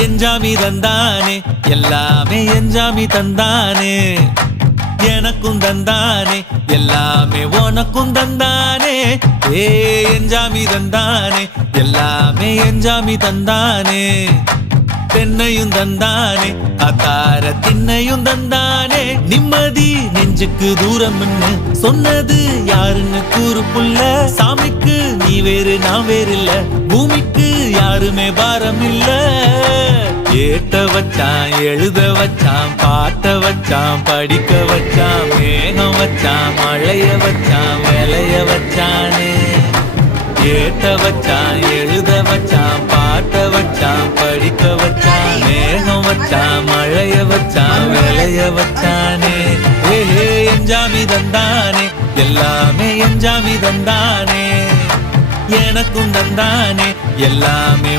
எஞ்சாமி தந்தானே எல்லாமே எஞ்சாமி தந்தானே எனக்கும் தந்தானே எல்லாமே உனக்கும் தந்தானே ஏ எஞ்சாமி தந்தானே எல்லாமே எஞ்சாமி தந்தானே தென்னையும் தந்தானே அத்தார திண்ணையும் தந்தானே நிம்மதி நெஞ்சுக்கு தூரம்னு சொன்னது யாருன்னு கூறு புள்ள சாமிக்கு நீ வேறு நான் வேறு இல்ல பூமிக்கு யாருமே பாரம் இல்ல ஏட்ட வச்சான் எழுத வச்சான் பாட்ட வச்சான் படிக்க வச்சான் மேகம் வச்சான் மழைய வச்சான் விளைய வச்சானே ஏட்ட வச்சான் எழுத வச்சான் பாட்ட வச்சான் படிக்க வச்சான் மேகம் வச்சான் மழைய வச்சான் விளைய வச்சானே ஏ எஞ்சாமி தந்தானே எல்லாமே எஞ்சாமி தந்தானே எனக்கும் தந்தானே எல்லாமே